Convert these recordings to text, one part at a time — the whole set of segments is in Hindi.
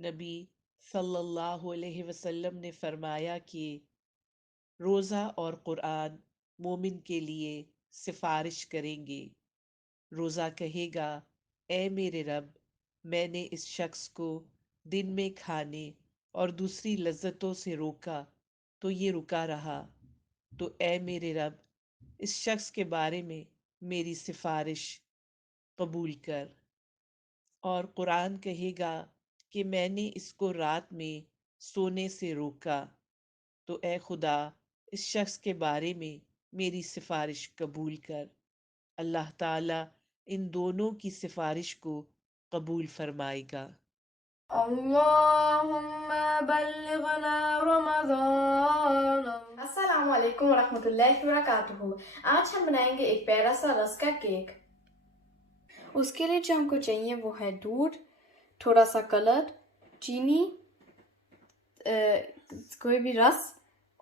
नबी सल्लल्लाहु अलैहि वसल्लम ने फरमाया कि रोज़ा और कुरान मोमिन के लिए सिफारिश करेंगे। रोज़ा कहेगा, ए मेरे रब, मैंने इस शख्स को दिन में खाने और दूसरी लज्जतों से रोका तो ये रुका रहा, तो ए मेरे रब, इस शख्स के बारे में मेरी सिफारिश कबूल कर। और कुरान कहेगा कि मैंने इसको रात में सोने से रोका, तो ए खुदा, इस शख्स के बारे में मेरी सिफारिश कबूल कर। अल्लाह ताला इन दोनों की सिफारिश को कबूल फरमाएगा। अल्लाहुम्मा बल्लिगना रमज़ान। अस्सलामु अलैकुम वरहमतुल्लाहि वबरकातुहू। आज हम बनाएंगे एक प्यारा सा रस का केक। उसके लिए जो हमको चाहिए वो है दूध, थोड़ा सा कलर, चीनी, कोई भी रस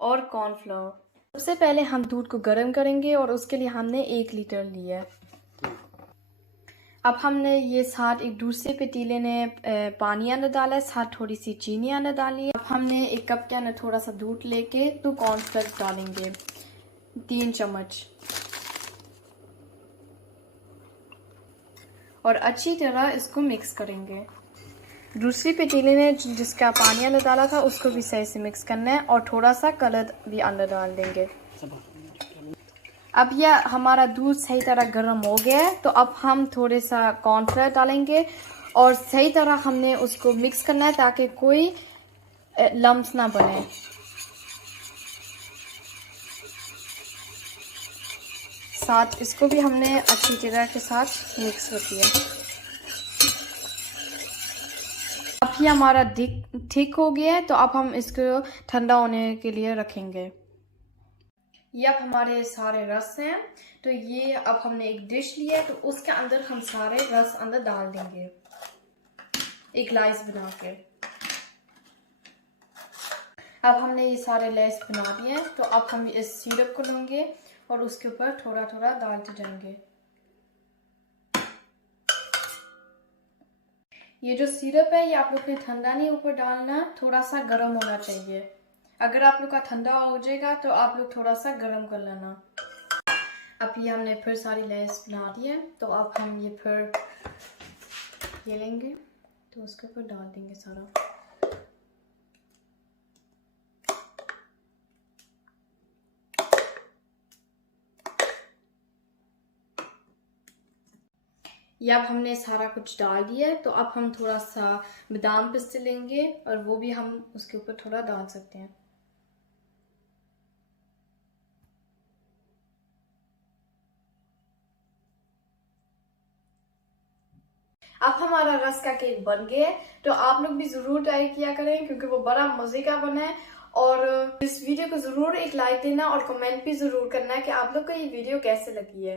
और कॉर्नफ्लोर। सबसे पहले हम दूध को गर्म करेंगे और उसके लिए हमने 1 लीटर लिया। अब हमने ये साथ एक दूसरे पतीले में पानी अंदर डाला है, साथ थोड़ी सी चीनी अंदर डाली है। अब हमने 1 कप के अंदर थोड़ा सा दूध लेके तो कॉर्नफ्लेक्स डालेंगे 3 चम्मच और अच्छी तरह इसको मिक्स करेंगे। दूसरी पतीले में जिसका पानी अंदर डाला था उसको भी सही से मिक्स करना है और थोड़ा सा कलर भी अंदर डाल देंगे। अब यह हमारा दूध सही तरह गर्म हो गया है, तो अब हम थोड़े सा कॉर्नफ्लोर डालेंगे और सही तरह हमने उसको मिक्स करना है ताकि कोई लम्स ना बने। साथ इसको भी हमने अच्छी तरह के साथ मिक्स कर दिया। अब ये हमारा ठीक हो गया है, तो अब हम इसको ठंडा होने के लिए रखेंगे। ये अब हमारे सारे रस हैं, तो ये अब हमने एक डिश लिया है, तो उसके अंदर हम सारे रस अंदर डाल देंगे एक लाइस बना के। अब हमने ये सारे लेस बना दिए हैं, तो अब हम इस सिरप को लेंगे और उसके ऊपर थोड़ा थोड़ा डालते जाएंगे। ये जो सिरप है ये आप लोग ने ठंडा नहीं ऊपर डालना, थोड़ा सा गर्म होना चाहिए। अगर आप लोग का ठंडा हो जाएगा तो आप लोग थोड़ा सा गर्म कर लेना। अब ये हमने फिर सारी लेयर्स बना दी है, तो अब हम ये फिर ये लेंगे तो उसके ऊपर डाल देंगे सारा। ये अब हमने सारा कुछ डाल दिया है, तो अब हम थोड़ा सा बादाम पिस्ते लेंगे और वो भी हम उसके ऊपर थोड़ा डाल सकते हैं। अब हमारा रस का केक बन गया है, तो आप लोग भी जरूर ट्राई किया करें क्योंकि वो बड़ा मजे का बना है। और इस वीडियो को जरूर एक लाइक देना और कमेंट भी जरूर करना है कि आप लोग को ये वीडियो कैसे लगी है।